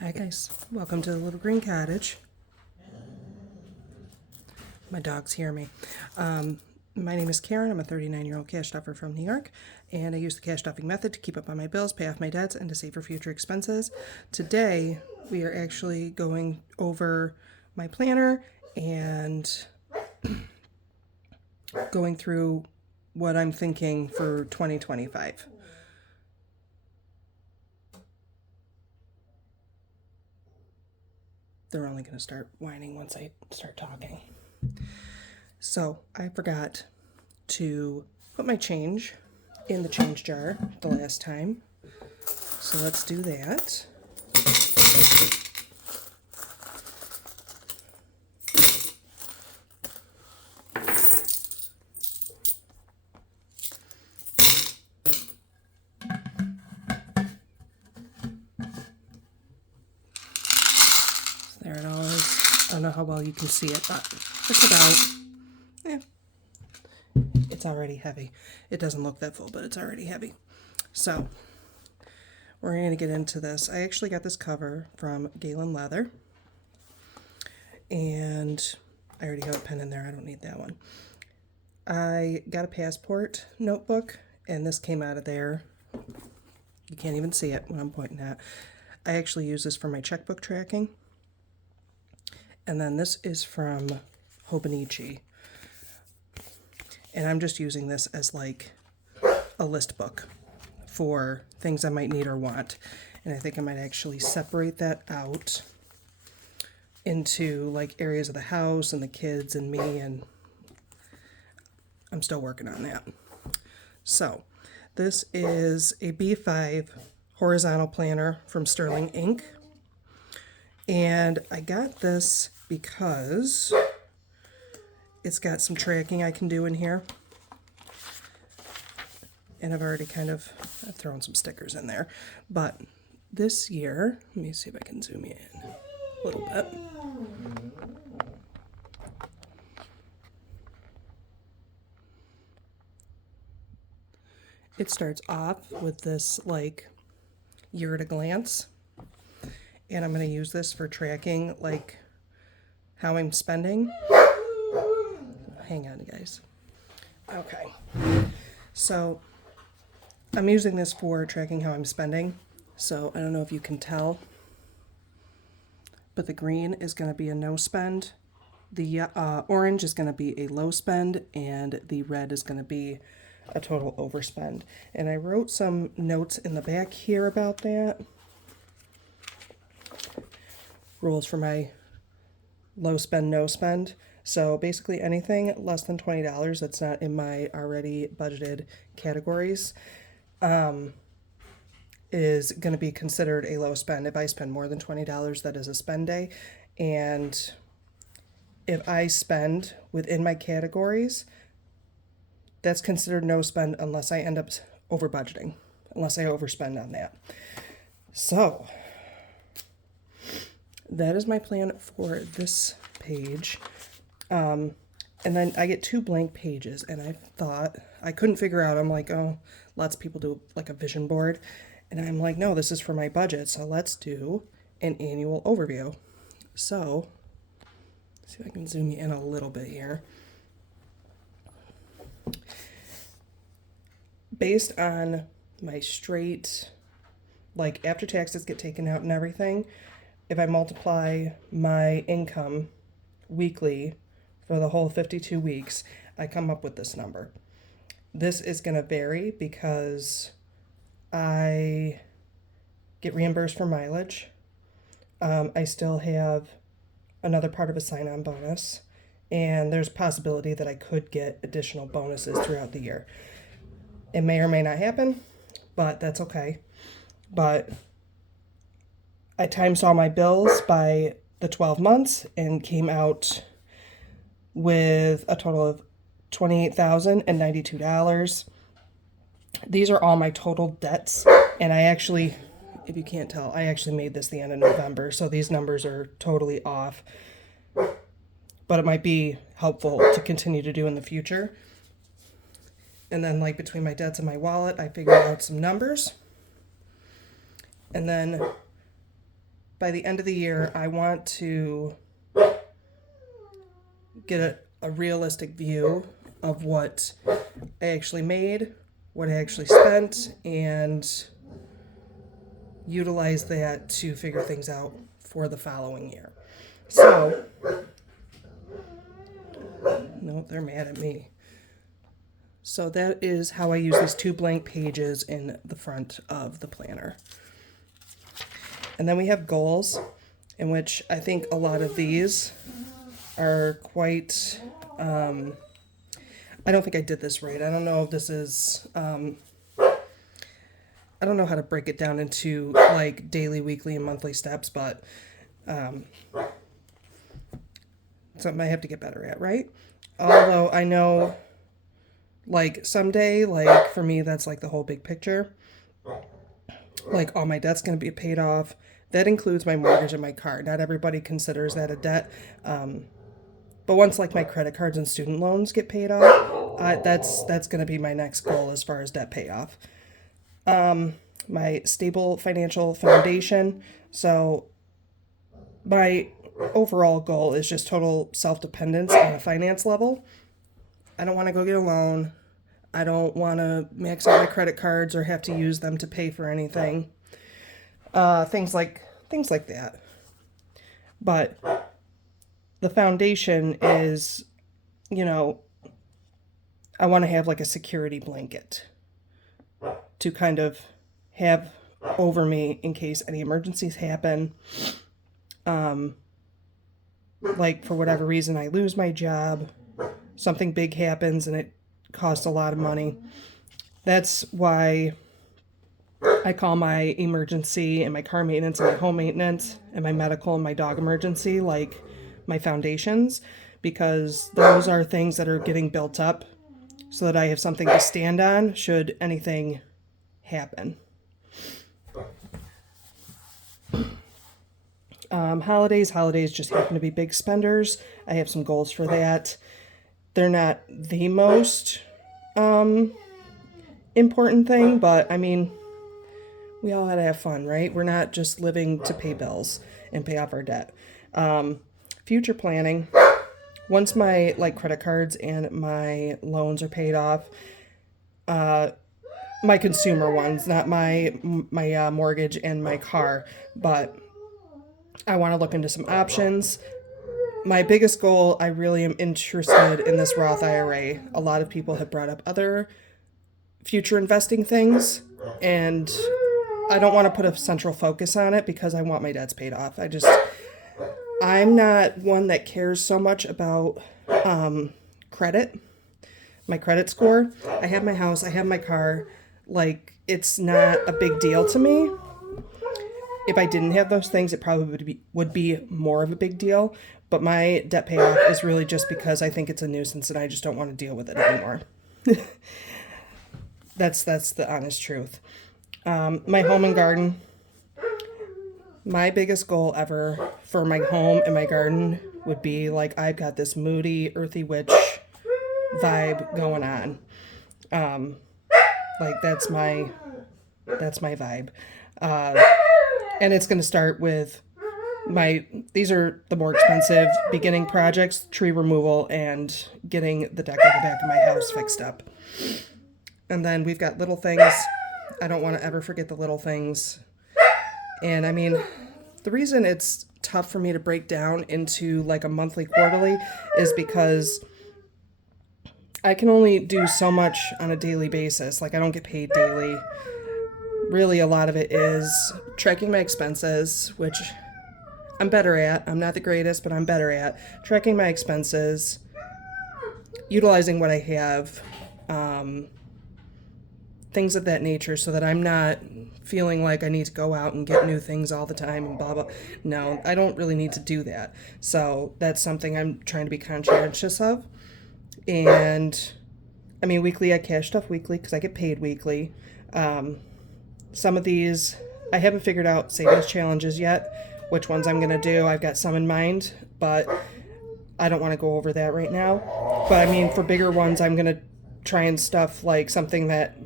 Hi guys, welcome to the little green cottage. My dogs hear me. My name is Karen. I'm a 39-year-old cash stuffer from New York, and I use the cash stuffing method to keep up on my bills, pay off my debts, and to save for future expenses. Today, we are actually going over my planner and going through what I'm thinking for 2025. They're only going to start whining once I start talking. So I forgot to put my change in the change jar the last time. So let's do that. There it all is. I don't know how well you can see it, but it's about, it's already heavy. It doesn't look that full, but it's already heavy. So we're going to get into this. I actually got this cover from Galen Leather, and I already have a pen in there. I don't need that one. I got a passport notebook, and this came out of there. You can't even see it when I'm pointing at. I actually use this for my checkbook tracking. And then this is from Hobonichi. And I'm just using this as like a list book for things I might need or want. And I think I might actually separate that out into like areas of the house and the kids and me, and I'm still working on that. So this is a B5 horizontal planner from Sterling Ink. And I got this because it's got some tracking I can do in here. And I've already I've thrown some stickers in there. But this year, let me see if I can zoom in a little bit. It starts off with this like year at a glance. And I'm going to use this for tracking like how I'm spending. Hang on, guys. Okay. So I'm using this for tracking how I'm spending. So I don't know if you can tell, but the green is going to be a no spend. The orange is going to be a low spend, and the red is going to be a total overspend. And I wrote some notes in the back here about that. Rules for my low spend, no spend. So basically anything less than $20 that's not in my already budgeted categories is going to be considered a low spend. If I spend more than $20, that is a spend day. And if I spend within my categories, that's considered no spend unless I end up over budgeting, unless I overspend on that. So that is my plan for this page. And then I get 2 blank pages, and I thought, I couldn't figure out, I'm like, oh, lots of people do like a vision board. And I'm like, no, this is for my budget, so let's do an annual overview. So, let's see if I can zoom you in a little bit here. Based on my straight, like after taxes get taken out and everything, if I multiply my income weekly for the whole 52 weeks, I come up with this number. This is going to vary because I get reimbursed for mileage. I still have another part of a sign-on bonus, and there's a possibility that I could get additional bonuses throughout the year. It may or may not happen, but that's okay. But I times all my bills by the 12 months and came out with a total of $28,092. These are all my total debts, and I actually, if you can't tell, I actually made this the end of November, so these numbers are totally off. But it might be helpful to continue to do in the future. And then like between my debts and my wallet, I figured out some numbers. And then by the end of the year, I want to get a realistic view of what I actually made, what I actually spent, and utilize that to figure things out for the following year. So, no, they're mad at me. So that is how I use these 2 blank pages in the front of the planner. And then we have goals, in which I think a lot of these are quite, I don't think I did this right. I don't know if this is, I don't know how to break it down into like daily, weekly, and monthly steps, but something I have to get better at, right? Although I know, like, someday, like, for me, that's like the whole big picture. Like, all my debt's going to be paid off. That includes my mortgage and my car. Not everybody considers that a debt. But once, like, my credit cards and student loans get paid off, that's going to be my next goal as far as debt payoff. My stable financial foundation. So my overall goal is just total self-dependence on a finance level. I don't want to go get a loan. I don't want to max out my credit cards or have to use them to pay for anything. Things like that. But the foundation is, you know, I want to have like a security blanket to kind of have over me in case any emergencies happen. Like, for whatever reason, I lose my job, something big happens and it costs a lot of money. That's why I call my emergency and my car maintenance and my home maintenance and my medical and my dog emergency like my foundations, because those are things that are getting built up so that I have something to stand on should anything happen. Holidays just happen to be big spenders. I have some goals for that. They're not the most important thing, but I mean, we all had to have fun, right? We're not just living to pay bills and pay off our debt. Future planning. Once my credit cards and my loans are paid off, my consumer ones, not my mortgage and my car, but I want to look into some options. My biggest goal, I really am interested in this Roth IRA. A lot of people have brought up other future investing things, and I don't want to put a central focus on it because I want my debts paid off. I'm not one that cares so much about credit, my credit score. I have my house, I have my car. Like, it's not a big deal to me. If I didn't have those things, it probably would be more of a big deal. But my debt payoff is really just because I think it's a nuisance and I just don't want to deal with it anymore. That's the honest truth. My home and garden. My biggest goal ever for my home and my garden would be like, I've got this moody, earthy witch vibe going on. That's my vibe. And it's going to start with these are the more expensive beginning projects, tree removal and getting the deck on the back of my house fixed up. And then we've got little things. I don't want to ever forget the little things. And I mean, the reason it's tough for me to break down into like a monthly, quarterly is because I can only do so much on a daily basis. Like, I don't get paid daily. Really, a lot of it is tracking my expenses, which I'm better at. I'm not the greatest, but I'm better at tracking my expenses, utilizing what I have, things of that nature, so that I'm not feeling like I need to go out and get new things all the time and blah, blah. No, I don't really need to do that. So that's something I'm trying to be conscientious of. And I mean, weekly, I cash stuff weekly because I get paid weekly. Some of these, I haven't figured out savings challenges yet, which ones I'm going to do. I've got some in mind, but I don't want to go over that right now. But I mean, for bigger ones, I'm going to try and stuff like something that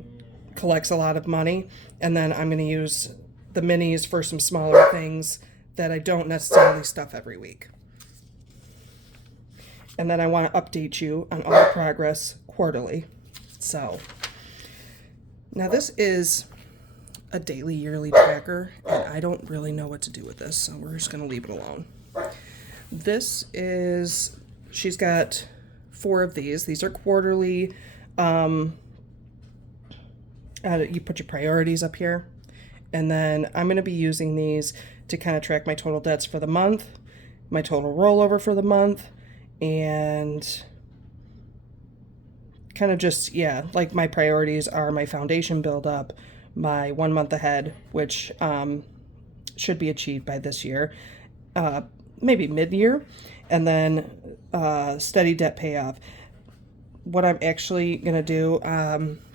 collects a lot of money, and then I'm going to use the minis for some smaller things that I don't necessarily stuff every week. And then I want to update you on all the progress quarterly. So now this is a daily, yearly tracker, and I don't really know what to do with this, so we're just going to leave it alone. This is, she's got 4 of these. These are quarterly. You put your priorities up here, and then I'm going to be using these to kind of track my total debts for the month, my total rollover for the month, and kind of just, yeah, like my priorities are my foundation buildup, my 1 month ahead, which should be achieved by this year, maybe mid-year, and then steady debt payoff. What I'm actually going to do,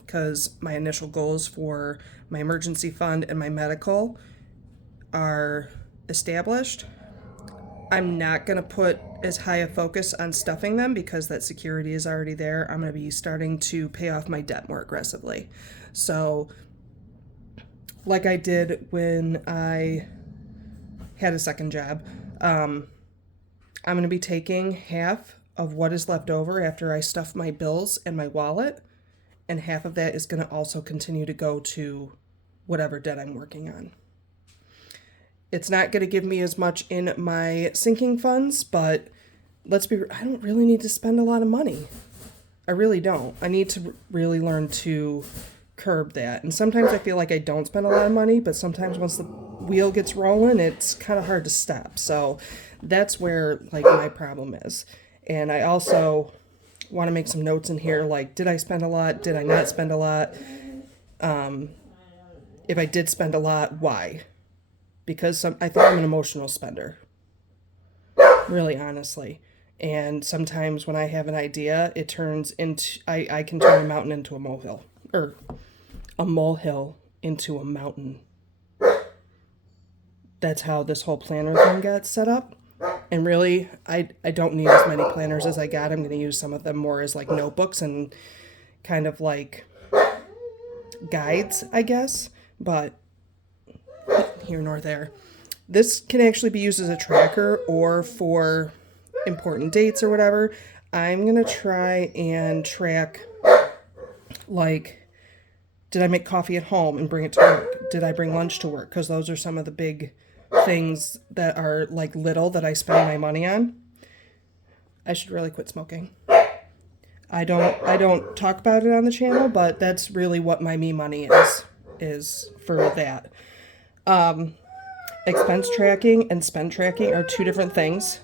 because my initial goals for my emergency fund and my medical are established, I'm not going to put as high a focus on stuffing them because that security is already there. I'm going to be starting to pay off my debt more aggressively. So, like I did when I had a second job, I'm going to be taking half of what is left over after I stuff my bills and my wallet, and half of that is going to also continue to go to whatever debt I'm working on. It's not going to give me as much in my sinking funds, but I don't really need to spend a lot of money. I really don't. I need to really learn to curb that. And sometimes I feel like I don't spend a lot of money, but sometimes once the wheel gets rolling, it's kind of hard to stop. So that's where like my problem is. And I also want to make some notes in here, like, did I spend a lot? Did I not spend a lot? If I did spend a lot, why? Because I think I'm an emotional spender, really honestly. And sometimes when I have an idea, it turns into, I can turn a mountain into a molehill, or a molehill into a mountain. That's how this whole planner thing got set up. And really, I don't need as many planners as I got. I'm going to use some of them more as like notebooks and kind of like guides, I guess. But here nor there. This can actually be used as a tracker or for important dates or whatever. I'm going to try and track, like, did I make coffee at home and bring it to work? Did I bring lunch to work? Because those are some of the big things that are like little that I spend my money on. I should really quit smoking. I don't talk about it on the channel, but that's really what my me money is for that. Expense tracking and spend tracking are 2 different things.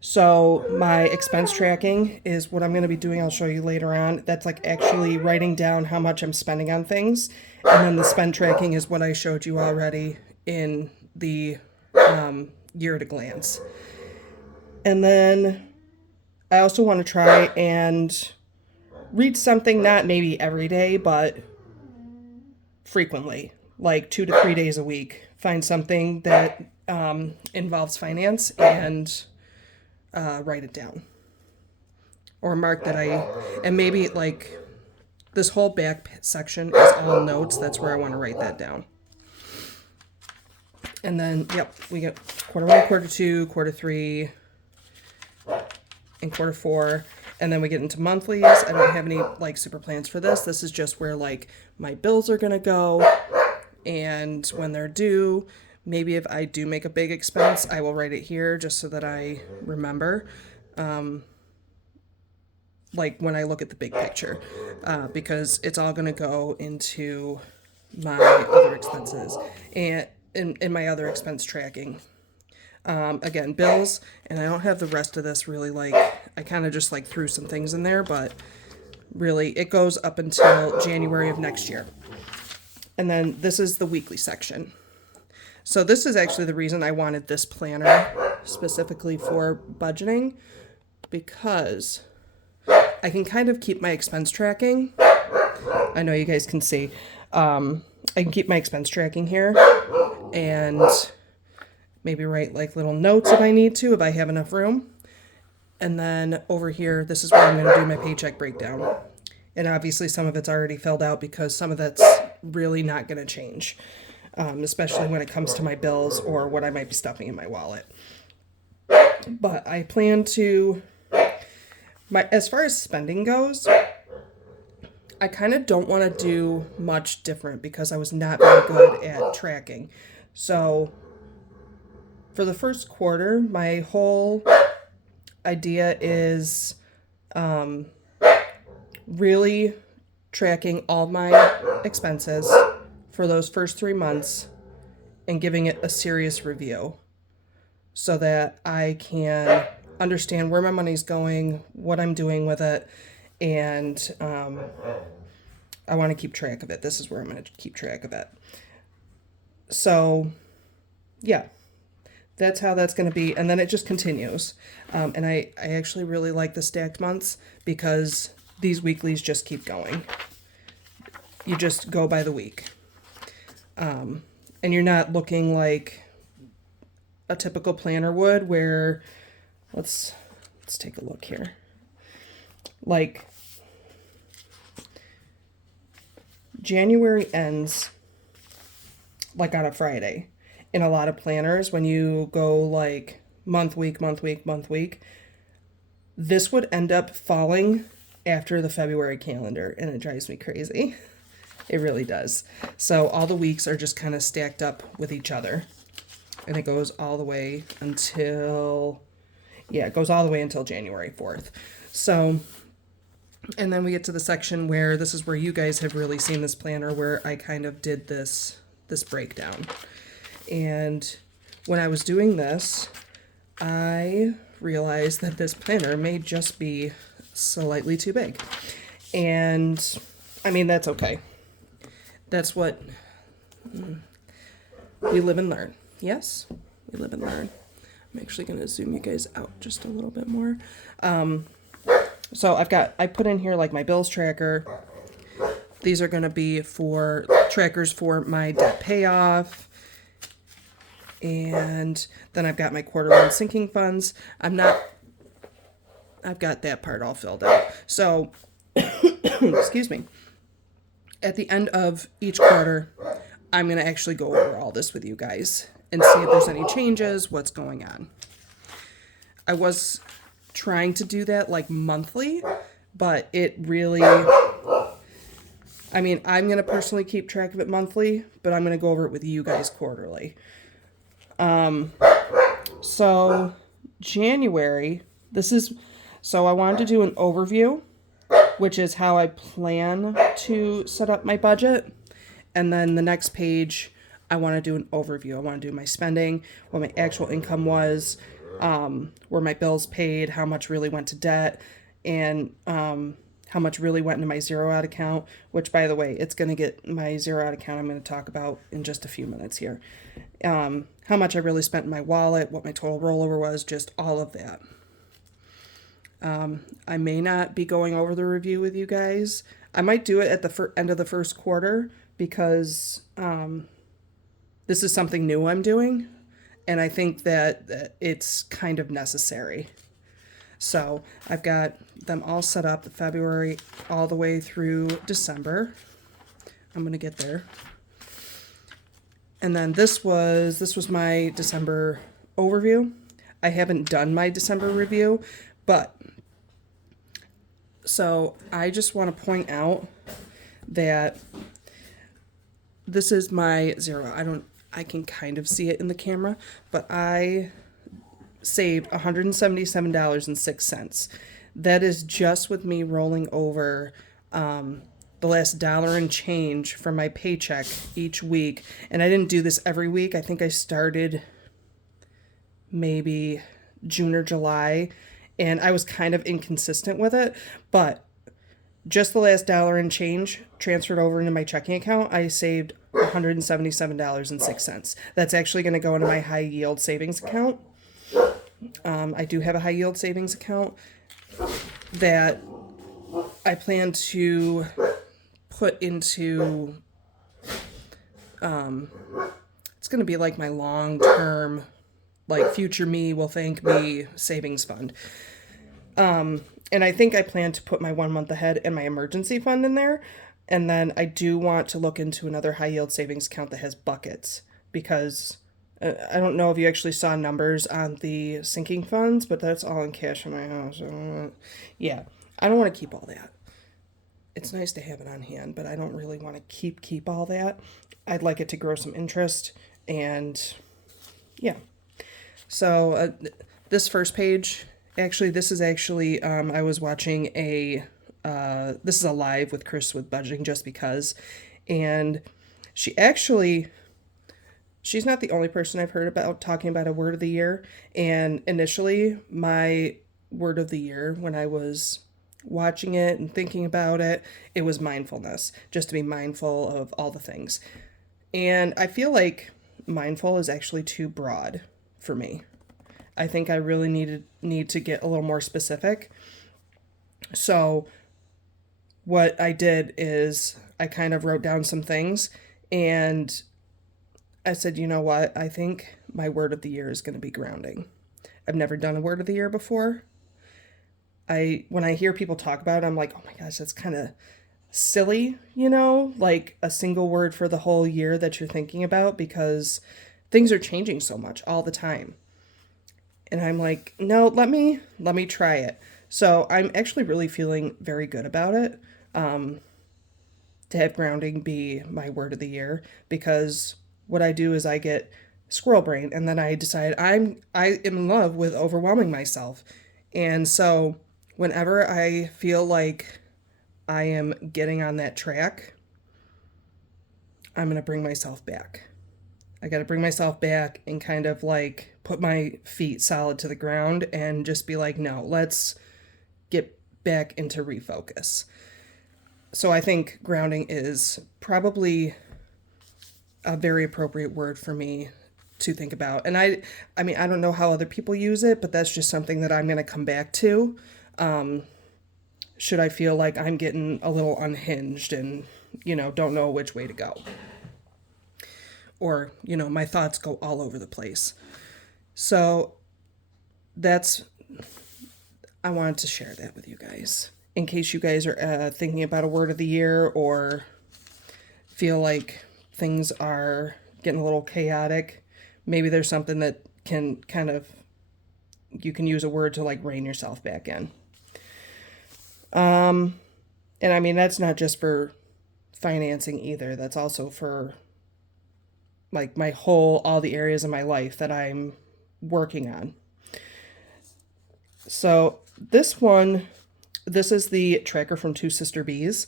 So my expense tracking is what I'm going to be doing. I'll show you later on. That's like actually writing down how much I'm spending on things. And then the spend tracking is what I showed you already in the year at a glance. And then I also want to try and read something, not maybe every day, but frequently, like 2 to 3 days a week. Find something that involves finance and write it down. Or mark that and maybe like this whole back section is all notes. That's where I want to write that down. And then, yep, we get quarter 1, quarter 2, quarter 3, and quarter 4. And then we get into monthlies. I don't have any like super plans for this. This is just where like my bills are going to go and when they're due. Maybe if I do make a big expense, I will write it here just so that I remember. Like when I look at the big picture, because it's all going to go into my other expenses and in my other expense tracking. Again, bills, and I don't have the rest of this really, like, I kind of just like threw some things in there, but really it goes up until January of next year. And then this is the weekly section. So this is actually the reason I wanted this planner specifically for budgeting, because I can kind of keep my expense tracking. I know you guys can see. I can keep my expense tracking here and maybe write like little notes if I need to, if I have enough room. And then over here, this is where I'm going to do my paycheck breakdown. And obviously some of it's already filled out because some of that's really not going to change. especially when it comes to my bills or what I might be stuffing in my wallet. But I plan to, as far as spending goes, I kind of don't want to do much different because I was not very good at tracking. So for the first quarter, my whole idea is really tracking all my expenses for those first 3 months and giving it a serious review so that I can understand where my money's going, what I'm doing with it, and I want to keep track of it. This is where I'm going to keep track of it. So, yeah, that's how that's going to be. And then it just continues. And I actually really like the stacked months because these weeklies just keep going. You just go by the week. And you're not looking like a typical planner would where, let's take a look here. Like, January ends like on a Friday in a lot of planners when you go like month, week, month, week, month, week. This would end up falling after the February calendar, and it drives me crazy. It really does. So all the weeks are just kind of stacked up with each other. And it goes all the way until, it goes all the way until January 4th. So, and then we get to the section where this is where you guys have really seen this planner where I kind of did this breakdown. And when I was doing this, I realized that this planner may just be slightly too big. And I mean, that's okay. That's what we live and learn. Yes, we live and learn. I'm actually going to zoom you guys out just a little bit more. So I put in here like my bills tracker. These are going to be for trackers for my debt payoff. And then I've got my quarter one sinking funds. I've got that part all filled out. So, excuse me. At the end of each quarter, I'm going to actually go over all this with you guys and see if there's any changes, what's going on. I was trying to do that like monthly, but it really, I mean, I'm going to personally keep track of it monthly, but I'm going to go over it with you guys quarterly. So January, so I wanted to do an overview, which is how I plan to set up my budget. And then the next page, I want to do an overview. I want to do my spending, what my actual income was, where my bills paid, how much really went to debt, and how much really went into my zero out account, which, by the way, it's going to get my zero out account I'm going to talk about in just a few minutes here. How much I really spent in my wallet, what my total rollover was, just all of that. I may not be going over the review with you guys. I might do it at the end of the first quarter because this is something new I'm doing, and I think that it's kind of necessary. So I've got them all set up, February all the way through December. I'm going to get there. And then this was my December overview. I haven't done my December review, but so I just want to point out that this is my zero. I can kind of see it in the camera, but I saved $177.06. That is just with me rolling over the last dollar and change from my paycheck each week. And I didn't do this every week. I think I started maybe June or July, and I was kind of inconsistent with it, but just the last dollar and change transferred over into my checking account, I saved $177.06. That's actually going to go into my high yield savings account. I do have a high yield savings account that I plan to put into, it's going to be like my long-term, like future me will thank me savings fund. And I think I plan to put my 1 month ahead and my emergency fund in there. And then I do want to look into another high yield savings account that has buckets because I don't know if you actually saw numbers on the sinking funds, but that's all in cash in my house. Yeah, I don't want to keep all that. It's nice to have it on hand, but I don't really want to keep all that. I'd like it to grow some interest, and yeah. So this first page, actually, this is actually I was watching this is a live with Chris with budgeting just because, and she actually she's not the only person I've heard about talking about a word of the year. And initially, my word of the year, when I was watching it and thinking about it, it was mindfulness, just to be mindful of all the things. And I feel like mindful is actually too broad for me. I think I really need to get a little more specific. So what I did is I kind of wrote down some things and I said, you know what? I think my word of the year is going to be grounding. I've never done a word of the year before. When I hear people talk about it, I'm like, oh my gosh, that's kind of silly, like a single word for the whole year that you're thinking about because things are changing so much all the time. And I'm like, no, let me try it. So I'm actually really feeling very good about it. To have grounding be my word of the year because what I do is I get squirrel brain and then I decide I am in love with overwhelming myself. And so whenever I feel like I am getting on that track, I'm going to bring myself back. I got to bring myself back and kind of like put my feet solid to the ground and just be like, no, let's get back into refocus. So I think grounding is probably a very appropriate word for me to think about. And I mean, I don't know how other people use it, but that's just something that I'm going to come back to. Should I feel like I'm getting a little unhinged and, don't know which way to go. Or, my thoughts go all over the place. So I wanted to share that with you guys. In case you guys are thinking about a word of the year or feel like things are getting a little chaotic, maybe there's something that can you can use a word to like rein yourself back in. And I mean, that's not just for financing either. That's also for like all the areas of my life that I'm working on. So this is the tracker from Two Sister Bees.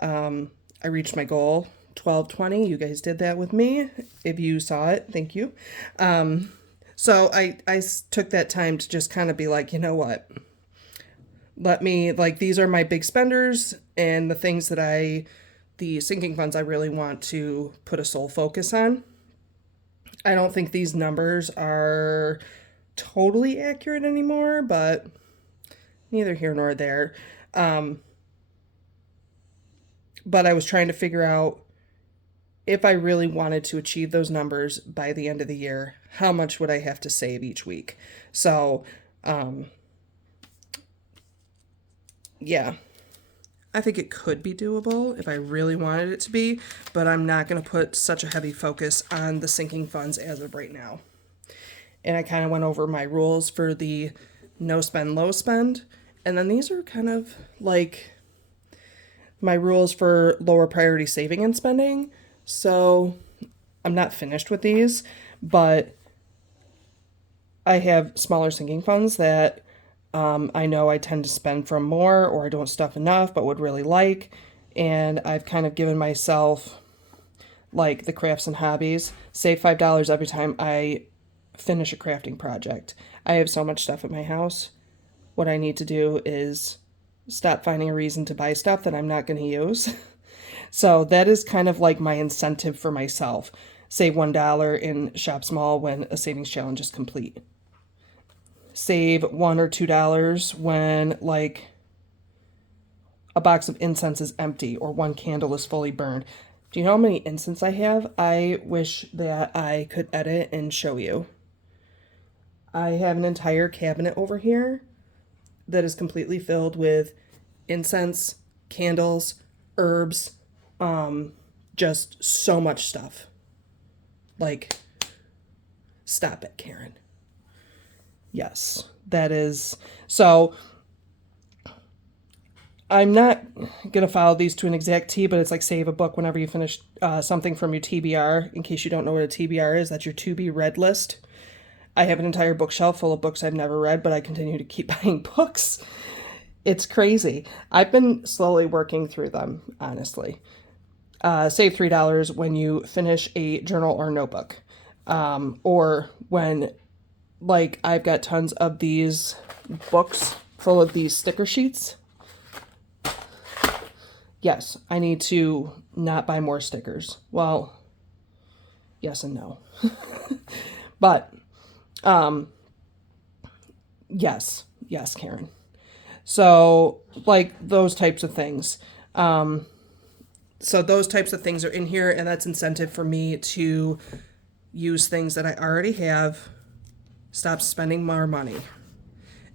I reached my goal, 1220. You guys did that with me. If you saw it, thank you. So I took that time to just kind of be like, you know what? These are my big spenders and the things that the sinking funds I really want to put a sole focus on. I don't think these numbers are totally accurate anymore, but neither here nor there. But I was trying to figure out if I really wanted to achieve those numbers by the end of the year, how much would I have to save each week? So, yeah, I think it could be doable if I really wanted it to be, but I'm not going to put such a heavy focus on the sinking funds as of right now. And I kind of went over my rules for the no spend, low spend. And then these are kind of like my rules for lower priority saving and spending. So I'm not finished with these, but I have smaller sinking funds that I know I tend to spend from more or I don't stuff enough but would really like. And I've kind of given myself like the crafts and hobbies, save $5 every time I finish a crafting project. I have so much stuff at my house. What I need to do is stop finding a reason to buy stuff that I'm not going to use. So that is kind of like my incentive for myself. Save $1 in Shop Small when a savings challenge is complete. Save $1 or $2 when like a box of incense is empty or one candle is fully burned. Do you know how many incense I have? I wish that I could edit and show you. I have an entire cabinet over here that is completely filled with incense, candles, herbs, Just so much stuff. Like, stop it, Karen. Yes, that is. So I'm not going to follow these to an exact T, but it's like save a book whenever you finish something from your TBR. In case you don't know what a TBR is, that's your to be read list. I have an entire bookshelf full of books I've never read, but I continue to keep buying books. It's crazy. I've been slowly working through them, honestly. Save $3 when you finish a journal or notebook. Or when, like, I've got tons of these books full of these sticker sheets. Yes, I need to not buy more stickers. Well, yes and no. But, yes, Karen. So, like, those types of things. So those types of things are in here, and that's incentive for me to use things that I already have, stop spending more money.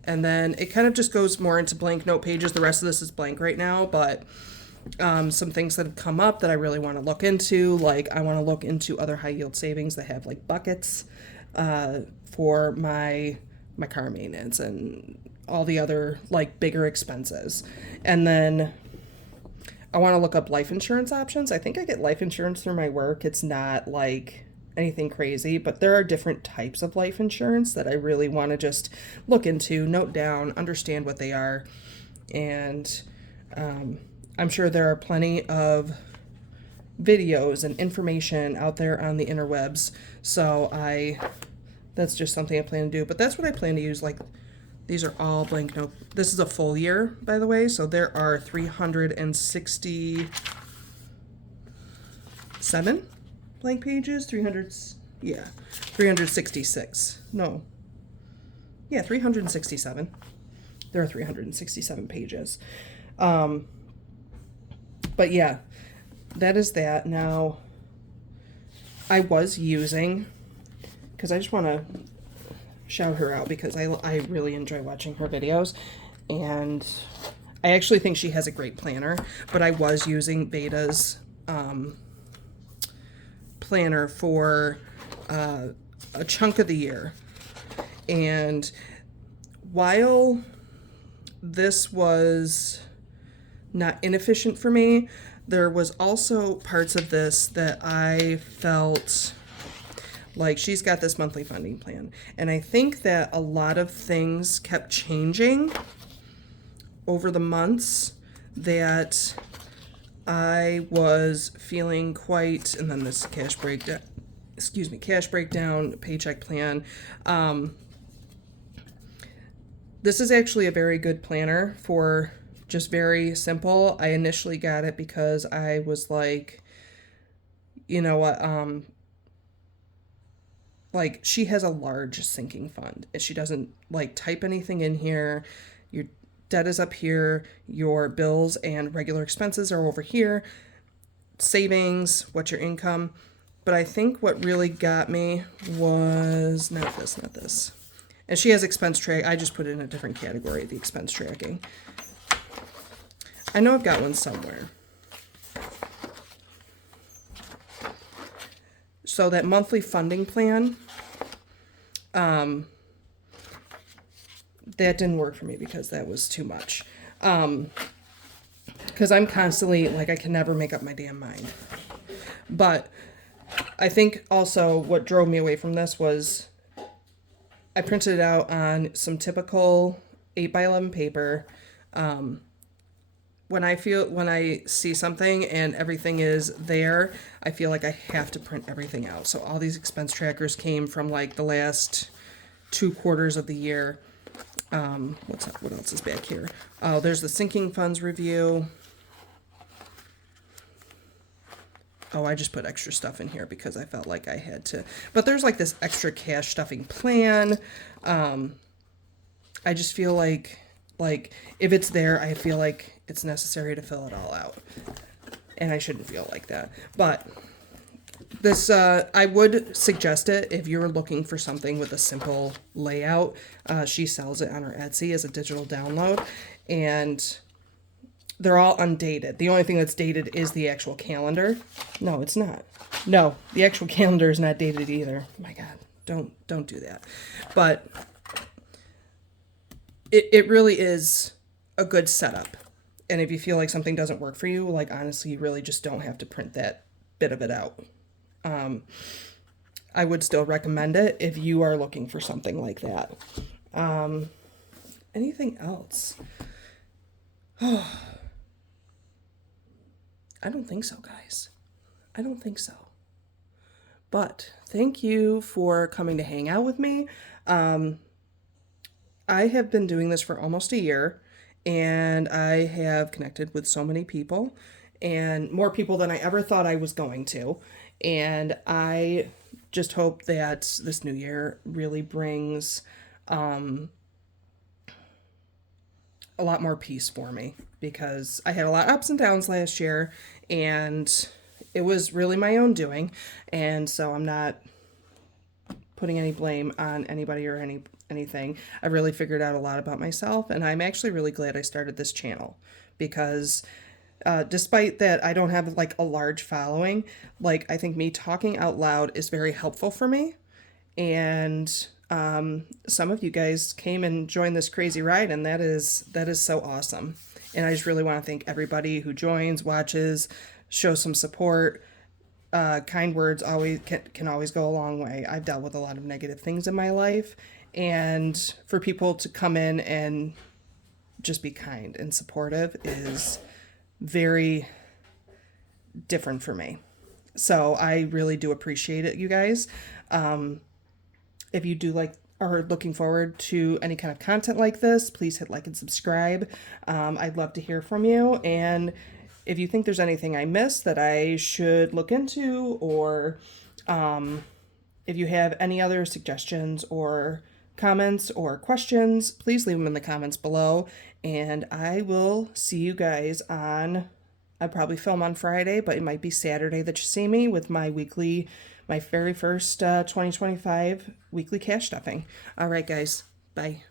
And then it kind of just goes more into blank note pages. The rest of this is blank right now, but some things that have come up that I really want to look into, like I want to look into other high yield savings that have like buckets for my car maintenance and all the other like bigger expenses. And then I want to look up life insurance options. I think I get life insurance through my work. It's not like anything crazy, but there are different types of life insurance that I really want to just look into, note down, understand what they are. And I'm sure there are plenty of videos and information out there on the interwebs. So that's just something I plan to do. But that's what I plan to use. Like, these are all blank note. This is a full year, by the way. So there are 367 blank pages. 366. No. Yeah, 367. There are 367 pages. But yeah, that is that. Now, I was using, because I just want to shout her out because I really enjoy watching her videos, and I actually think she has a great planner, but I was using Beta's planner for a chunk of the year. And while this was not inefficient for me, there was also parts of this that I felt like she's got this monthly funding plan. And I think that a lot of things kept changing over the months that I was feeling quite, and then this cash breakdown, paycheck plan. This is actually a very good planner for just very simple. I initially got it because I was like, you know what, like she has a large sinking fund and she doesn't like type anything in here. Your debt is up here, your bills and regular expenses are over here, savings, what's your income. But I think what really got me was not this. And she has expense track. I just put it in a different category, the expense tracking. I know I've got one somewhere. So that monthly funding plan, that didn't work for me because that was too much. Because I'm constantly, like, I can never make up my damn mind. But I think also what drove me away from this was I printed it out on some typical 8x11 paper. When I see something and everything is there, I feel like I have to print everything out. So all these expense trackers came from like the last 2 quarters of the year. What else is back here? Oh, there's the sinking funds review. Oh, I just put extra stuff in here because I felt like I had to. But there's like this extra cash stuffing plan. I just feel like if it's there, I feel like it's necessary to fill it all out. And I shouldn't feel like that. But this, I would suggest it if you're looking for something with a simple layout. She sells it on her Etsy as a digital download. And they're all undated. The only thing that's dated is the actual calendar. No, it's not. No, the actual calendar is not dated either. My God, don't do that. But it really is a good setup. And if you feel like something doesn't work for you, like honestly, you really just don't have to print that bit of it out. I would still recommend it if you are looking for something like that. Anything else? I don't think so, guys. I don't think so. But thank you for coming to hang out with me. I have been doing this for almost a year, and I have connected with so many people, and more people than I ever thought I was going to. And I just hope that this new year really brings a lot more peace for me, because I had a lot of ups and downs last year, and it was really my own doing. And so I'm not putting any blame on anybody or anything. I really figured out a lot about myself, and I'm actually really glad I started this channel, because despite that I don't have like a large following, like I think me talking out loud is very helpful for me. And some of you guys came and joined this crazy ride, and that is so awesome. And I just really want to thank everybody who joins, watches, shows some support. Kind words always can always go a long way. I've dealt with a lot of negative things in my life, and for people to come in and just be kind and supportive is very different for me. So I really do appreciate it, you guys. If you do are looking forward to any kind of content like this, please hit like and subscribe. I'd love to hear from you. And if you think there's anything I missed that I should look into, or if you have any other suggestions or comments or questions, please leave them in the comments below. And I will see you guys on, I probably film on Friday, but it might be Saturday that you see me with my very first 2025 weekly cash stuffing. All right, guys. Bye.